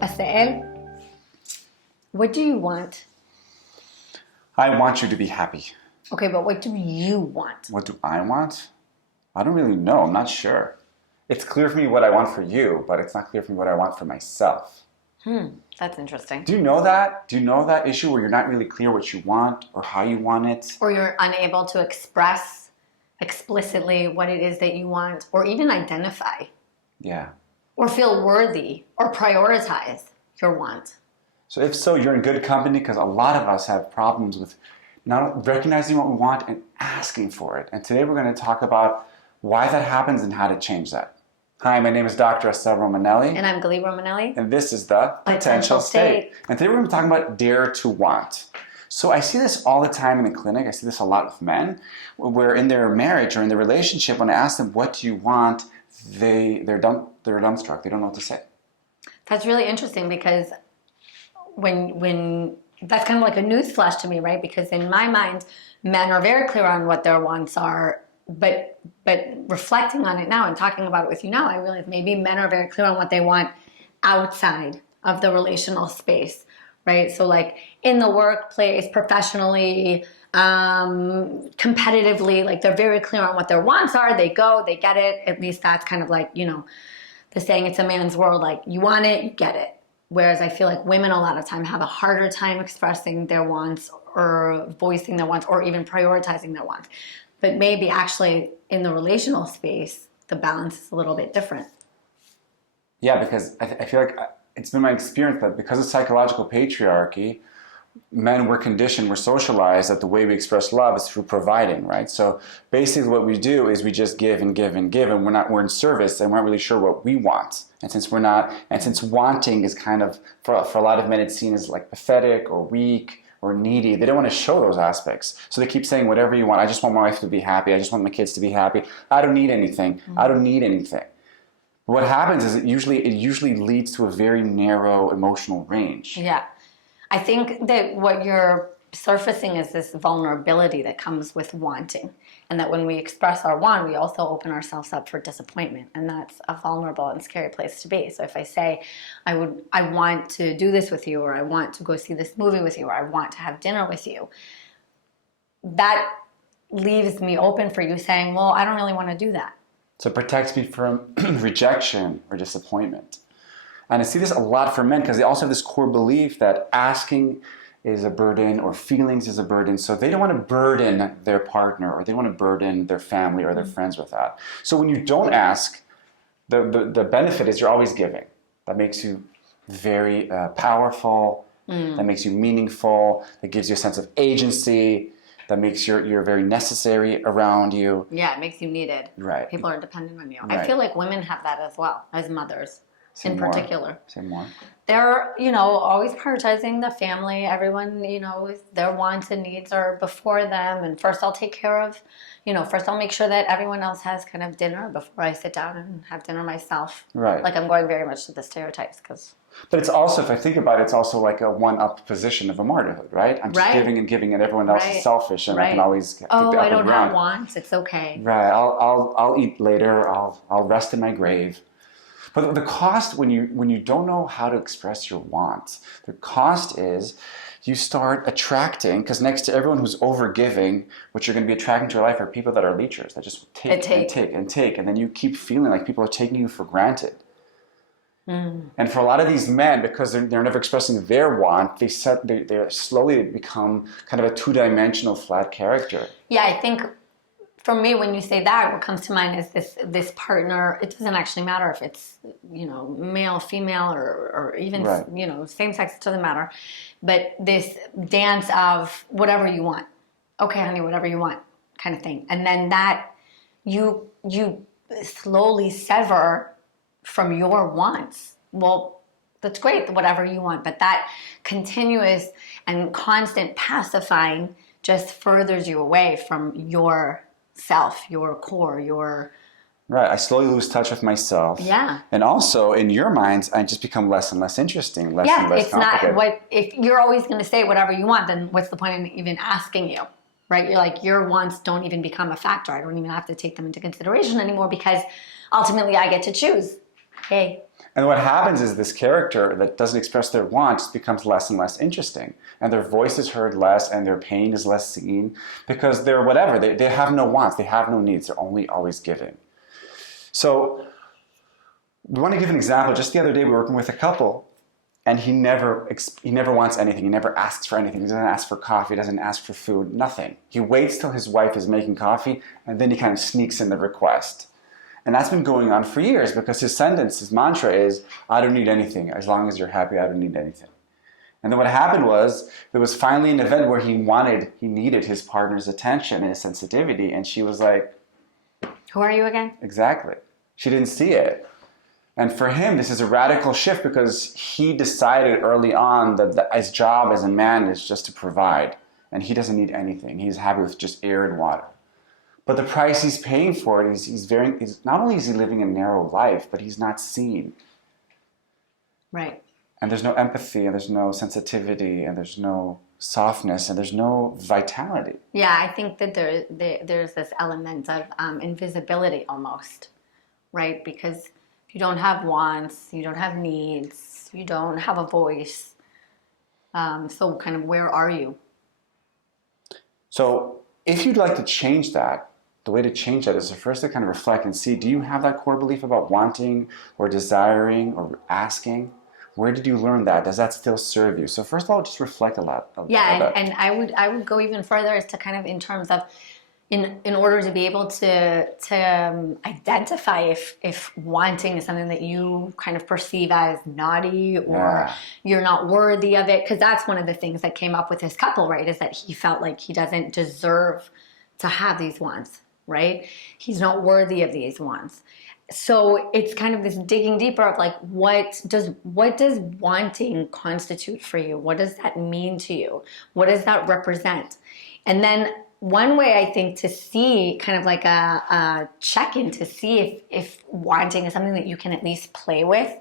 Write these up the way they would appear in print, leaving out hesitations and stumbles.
Assael, what do you want? I want you to be happy. Okay, but what do you want? What do I want? I don't really know. I'm not sure. It's clear for me what I want for you, but it's not clear for me what I want for myself. That's interesting. Do you know that? Do you know that issue where you're not really clear what you want or how you want it? Or you're unable to express explicitly what it is that you want, or even identify, Yeah. or feel worthy, or prioritize your want. So if so, you're in good company because a lot of us have problems with not recognizing what we want and asking for it. And today we're going to talk about why that happens and how to change that. Hi, my name is Dr. Assael Romanelli. And I'm Galit Romanelli. And this is the Potential State. And today we're going to be talking about dare to want. So I see this all the time in the clinic. I see this a lot with men, where in their marriage or in their relationship, when I ask them, what do you want? They're dumbstruck. They don't know what to say. That's really interesting because when that's kind of like a newsflash to me, right? Because in my mind, men are very clear on what their wants are, but reflecting on it now and talking about it with you now, I realize maybe men are very clear on what they want outside of the relational space, right? So like in the workplace, professionally, competitively, like they're very clear on what their wants are. They go, they get it. At least that's kind of like, you know, the saying, it's a man's world, like you want it, you get it. Whereas I feel like women a lot of time have a harder time expressing their wants or voicing their wants or even prioritizing their wants. But maybe actually in the relational space, the balance is a little bit different. Yeah, because I feel like it's been my experience that because of psychological patriarchy, men were conditioned, we're socialized that the way we express love is through providing, right? So basically what we do is we just give and give and give, and we're in service and we're not really sure what we want. And since wanting is kind of, for a lot of men, it's seen as like pathetic or weak or needy, they don't want to show those aspects. So they keep saying, whatever you want, I just want my wife to be happy, I just want my kids to be happy, I don't need anything, I don't need anything. What happens is it usually leads to a very narrow emotional range. Yeah. I think that what you're surfacing is this vulnerability that comes with wanting. And that when we express our want, we also open ourselves up for disappointment. And that's a vulnerable and scary place to be. So if I say, I want to do this with you, or I want to go see this movie with you, or I want to have dinner with you, that leaves me open for you saying, well, I don't really want to do that. So it protects me from rejection or disappointment. And I see this a lot for men because they also have this core belief that asking is a burden or feelings is a burden. So they don't want to burden their partner or they don't want to burden their family or their friends with that. So when you don't ask, the benefit is you're always giving. That makes you very powerful. That makes you meaningful. That gives you a sense of agency. That makes you're very necessary around you. Yeah, it makes you needed. Right. People are dependent on you. Right. I feel like women have that as well, as mothers. In particular. Say more. They're, always prioritizing the family. Everyone, their wants and needs are before them. And first I'll take care of, first I'll make sure that everyone else has kind of dinner before I sit down and have dinner myself. Right. Like I'm going very much to the stereotypes because... But it's also, if I think about it, it's also like a one-up position of a martyrhood, right? I'm just giving and giving and everyone else is selfish and I can always take the upper I don't ground. have wants. It's okay. Right. I'll eat later. I'll rest in my grave. But the cost when you don't know how to express your wants, the cost is you start attracting, because next to everyone who's over-giving, what you're going to be attracting to your life are people that are leechers, that just take and take and take, and then you keep feeling like people are taking you for granted. And for a lot of these men, because they're never expressing their want, they slowly become kind of a two-dimensional flat character. Yeah, I think... For me, when you say that, what comes to mind is this partner. It doesn't actually matter if it's male, female, or even same sex. It doesn't matter. But this dance of whatever you want, okay, honey, whatever you want, kind of thing, and then that you slowly sever from your wants. Well, that's great, whatever you want, but that continuous and constant pacifying just furthers you away from your self, your core, your... Right, I slowly lose touch with myself. Yeah. And also, in your minds, I just become less and less interesting, less and less complicated. If you're always going to say whatever you want, then what's the point in even asking you, right? You're like, your wants don't even become a factor. I don't even have to take them into consideration anymore because ultimately I get to choose. Hey. And what happens is this character that doesn't express their wants becomes less and less interesting. And their voice is heard less and their pain is less seen because they're whatever. They have no wants. They have no needs. They're only always giving. So we want to give an example. Just the other day we were working with a couple and he never wants anything. He never asks for anything. He doesn't ask for coffee. He doesn't ask for food. Nothing. He waits till his wife is making coffee and then he kind of sneaks in the request. And that's been going on for years because his sentence, his mantra is, I don't need anything. As long as you're happy, I don't need anything. And then what happened was, there was finally an event where he needed his partner's attention and his sensitivity. And she was like, who are you again? Exactly. She didn't see it. And for him, this is a radical shift because he decided early on that his job as a man is just to provide. And he doesn't need anything. He's happy with just air and water. But the price he's paying for it is not only is he living a narrow life, but he's not seen. Right. And there's no empathy, and there's no sensitivity, and there's no softness, and there's no vitality. Yeah, I think that there's this element of invisibility almost, right? Because if you don't have wants, you don't have needs, you don't have a voice. So kind of where are you? So if you'd like to change that, the way to change that is to first to kind of reflect and see, do you have that core belief about wanting or desiring or asking? Where did you learn that? Does that still serve you? So first of all, just reflect a lot. Yeah, and I would go even further as to kind of in terms of in order to be able to identify if wanting is something that you kind of perceive as naughty or you're not worthy of it, because that's one of the things that came up with this couple, right? Is that he felt like he doesn't deserve to have these wants, right? He's not worthy of these wants. So it's kind of this digging deeper of like, what does wanting constitute for you? What does that mean to you? What does that represent? And then one way I think to see kind of like a check-in to see if wanting is something that you can at least play with,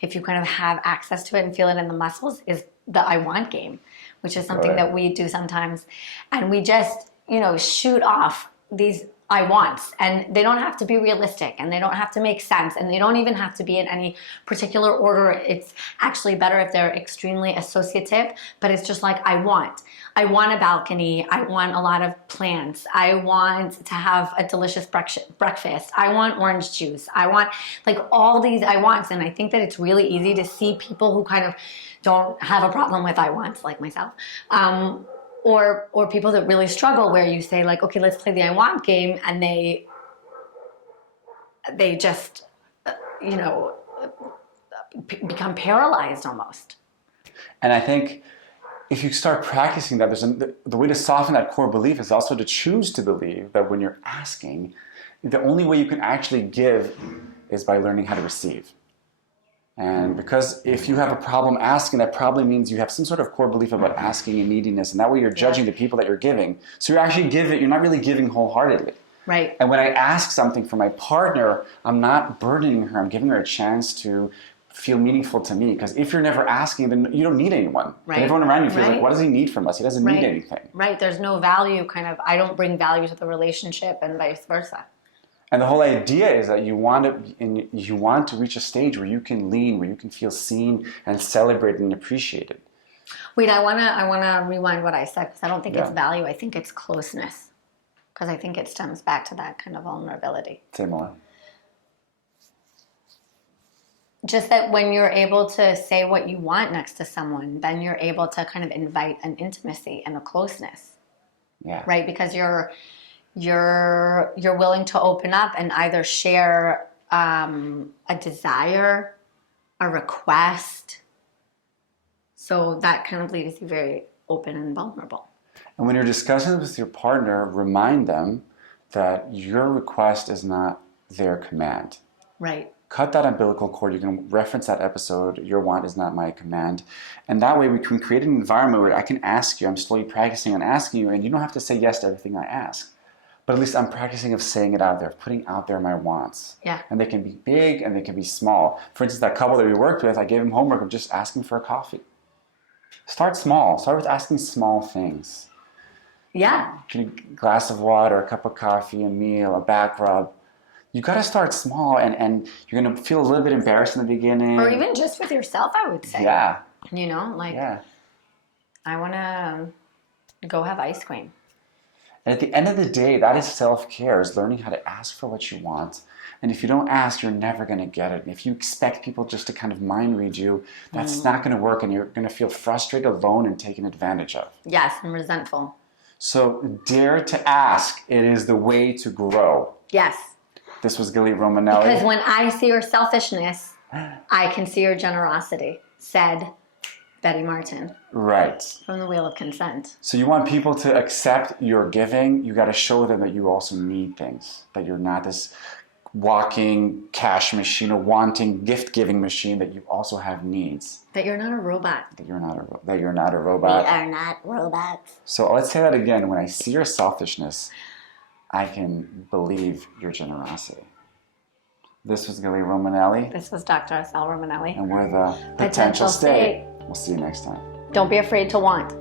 if you kind of have access to it and feel it in the muscles, is the I want game, which is something that we do sometimes. And we just, shoot off these I wants, and they don't have to be realistic, and they don't have to make sense, and they don't even have to be in any particular order. It's actually better if they're extremely associative, but it's just like, I want a balcony, I want a lot of plants, I want to have a delicious breakfast, I want orange juice, I want like all these I wants. And I think that it's really easy to see people who kind of don't have a problem with I wants, like myself, or people that really struggle, where you say like, okay, let's play the I want game, and they just become paralyzed almost. And I think if you start practicing that, the way to soften that core belief is also to choose to believe that when you're asking, the only way you can actually give is by learning how to receive. And because if you have a problem asking, that probably means you have some sort of core belief about asking and neediness, and that way you're judging the people that you're giving. So you're not really giving wholeheartedly. Right. And when I ask something from my partner, I'm not burdening her. I'm giving her a chance to feel meaningful to me. Because if you're never asking, then you don't need anyone. Right. And everyone around you feels like, what does he need from us? He doesn't need anything. Right. There's no value I don't bring value to the relationship, and vice versa. And the whole idea is that you want to reach a stage where you can lean, where you can feel seen and celebrated and appreciated. Wait, I wanna rewind what I said, because I don't think it's value. I think it's closeness, because I think it stems back to that kind of vulnerability. Say more. Just that when you're able to say what you want next to someone, then you're able to kind of invite an intimacy and a closeness. Yeah. Right, because you're willing to open up and either share a desire, a request. So that kind of leaves you very open and vulnerable. And when you're discussing with your partner, remind them that your request is not their command. Right. Cut that umbilical cord. You can reference that episode, your want is not my command. And that way we can create an environment where I can ask you, I'm slowly practicing on asking you, and you don't have to say yes to everything I ask. But at least I'm practicing of saying it out there, putting out there my wants. Yeah. And they can be big and they can be small. For instance, that couple that we worked with, I gave him homework of just asking for a coffee. Start small. Start with asking small things. Yeah. A glass of water, a cup of coffee, a meal, a back rub. You got to start small, and you're going to feel a little bit embarrassed in the beginning. Or even just with yourself, I would say. Yeah. You know, like, I want to go have ice cream. And at the end of the day, that is self-care, is learning how to ask for what you want. And if you don't ask, you're never going to get it. And if you expect people just to kind of mind read you, that's not going to work, and you're going to feel frustrated, alone, and taken advantage of. Yes, and resentful. So dare to ask. It is the way to grow. Yes. This was Galit Romanelli. Because when I see your selfishness, I can see your generosity, said Betty Martin. Right. From the Wheel of Consent. So you want people to accept your giving, you got to show them that you also need things, that you're not this walking cash machine, a wanting gift-giving machine, that you also have needs. That you're not a robot. That you're not a robot. We are not robots. So let's say that again. When I see your selfishness, I can believe your generosity. This was Galit Romanelli. This was Dr. Assael Romanelli. And we're the Potential State. We'll see you next time. Don't be afraid to want.